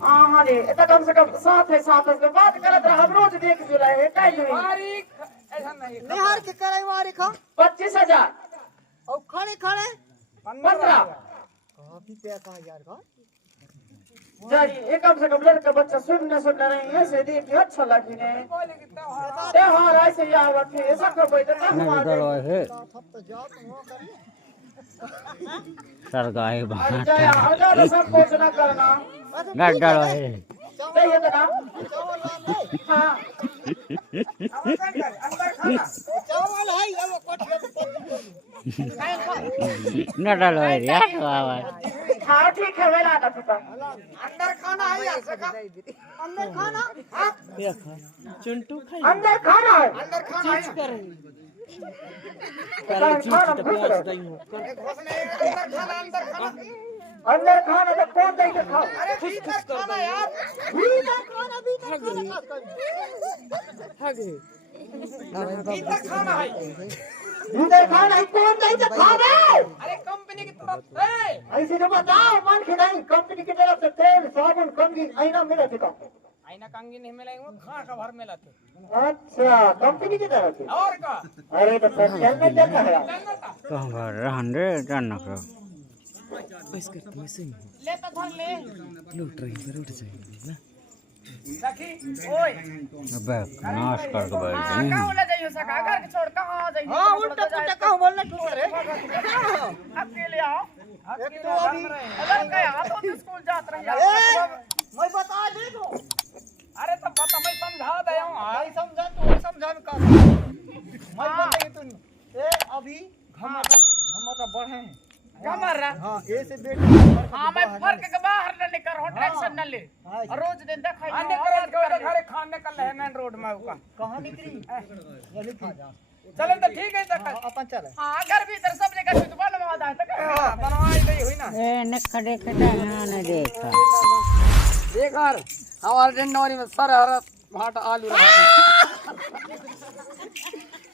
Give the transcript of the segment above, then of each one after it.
हाँ रे इतना कम से कम साथ है के बात करत रहा हम रोज देख जुला है काई नहीं ऐसा नहीं निहार के करे मारी खा 25,000 और खड़े खड़े 15 काफी पैसा यार का जाइए एक कम से कम लड़का बच्चा सुनना नहीं ऐसे देख अच्छा लगी ने त्योहार ऐसे ही आवत है ऐसा कर बैठे है सब तो जाओ तुम वो करिए सरगाई बात जय आजा सब कुछ ना करना गड्ढा है सही है ना चावल वाले हां चावल है ये वो कोठे न डालो यार बाबा हाँ ठीक है वेला ना पता अंदर खाना है यार सका अंदर खाना हां चिंटू खाई अंदर खाना है अंदर खाना है अंदर खाना तो कौन दे के खाओ अरे भीतर खाना यार भीतर खाना भीतर खाना है इधर खाना है कौन दे के खावे अरे कंपनी की तरफ से ऐसे तो बताओ मन के नहीं कंपनी की तरफ से तेल साबुन कंगी आईना मिला था आईना कंगी नहीं मिलेंगे वो खा का भर मिला थे अच्छा कंपनी की तरफ से और का अरे तो फिर चलने क्या है कहां पर रहने जाना करो ले तो धर ले लूट रही पर उठ जाएगी ना सखी ओए अबे नाश कर के बैठ हां गए कहां ले जाइयो सका घर के छोड़ कहां जाइयो हां उल्टा पुल्टा कहूं बोलना ठोकर है अकेले आओ एक तो अभी अगर गया तो स्कूल जात रही यार मैं बता दे दो अरे तो बता मैं समझा दे हूं नहीं समझा तो समझा में का मैं बताई तू ए अभी घमरा बढ़े हैं कमर रहा हां ए से बेटी हां मैं फर्क के बाहर न निकर हो टेंशन न ले और रोज दिन देखाई आने कर घरे खाने कर ले मेन रोड में का कहां निकली ये खा जा चले तो ठीक है तक अपन चले हां घर भीतर सब जगह से दुकान में आदा है तक बनवाई गई हुई ना ए न खड़े खड़ा ना देखा देख यार हमारे जनवरी में सर हर भाट आलू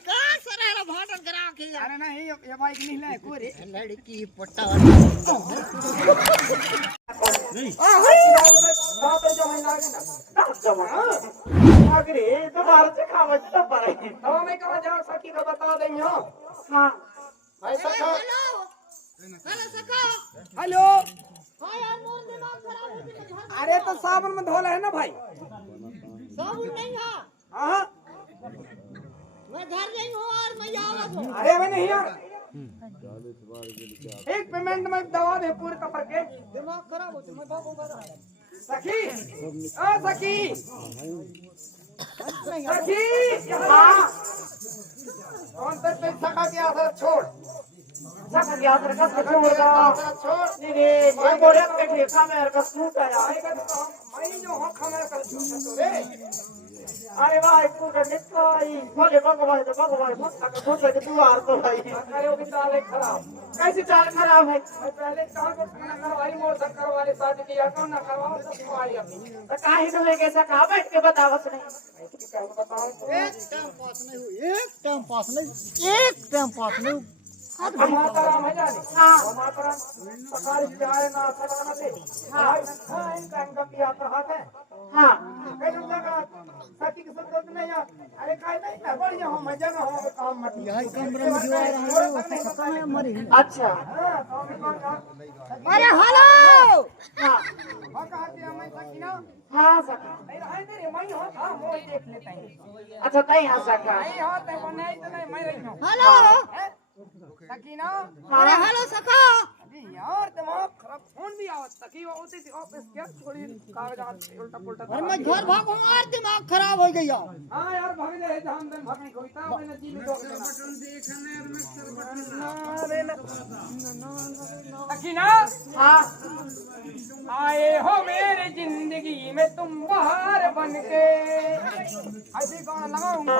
का सरारा भाटन करा के अरे नहीं ये बाइक नहीं ले कोरी लड़की पट्टा जो है लागे ना जमा अगरे दोबारा से खावे तो पड़े तो मैं कहां जाओ सखी को बता दई हो हां भाई सखा हेलो सखा हेलो हां यार मोर दिमाग खराब हो गया अरे तो साबुन में धोला है ना भाई साबुन नहीं है हां मैं घर नहीं हूं और मैं आवत हूं अरे मैं नहीं यार एक पेमेंट में दवा दे पूरे कपर के दिमाग खराब हो गया मैं भागूंगा सखी ओ सखी सखी हां कौन तक पे सखा के आसर छोड़ सब गया तर कस छोड़ दा छोड़ नहीं रे ये बोले के ठेका में का सूट आया आएगा तो मैं जो हो खमर कर झूठ तो रे अरे भाई तू का निकाई बोले भगवान मत का सोच के तू आर तो भाई अरे वो भी चाल खराब कैसी चाल खराब है मैं पहले कहां को खाना करवाई मोर तक करवाले शादी किया कौन ना करवाओ सब तुम्हारी अपनी तो काहे तो लेके ऐसा कहा बैठ के बतावस नहीं बताओ एक टाइम पास नहीं हुई एक टाइम पास नहीं माता राम है जाने हां माता राम सकारी जाए ना सदाना दे हां इनका इनका पिया तो हाथ है हां कैसे लगा सखी के सब नहीं यार अरे काय नहीं ना बढ़िया हो मजा में हो काम मत यहां कमरे में जो आ रहा है वो सका है मरी अच्छा हां काम में कौन काम अरे हेलो हां हां कहा कि मैं सखी ना हां सका नहीं रहे तेरे मैं हो था वो देख लेते हैं अच्छा तई हां सका नहीं हो ते बनाई तो नहीं मैं रही हूं हेलो सखी ना अरे हेलो सका अरे यार दिमाग खराब फोन भी आवत सखी वो होती थी ऑफिस क्या थोड़ी कागजात उल्टा पुल्टा अरे मैं घर भागूं और दिमाग खराब हो गया हां यार भाग ले हम दिन भागने कोई था मैंने जी में बटन देखने सखी ना हां आए हो मेरी जिंदगी में तुम बाहर बन के ऐसे गाना लगाऊंगा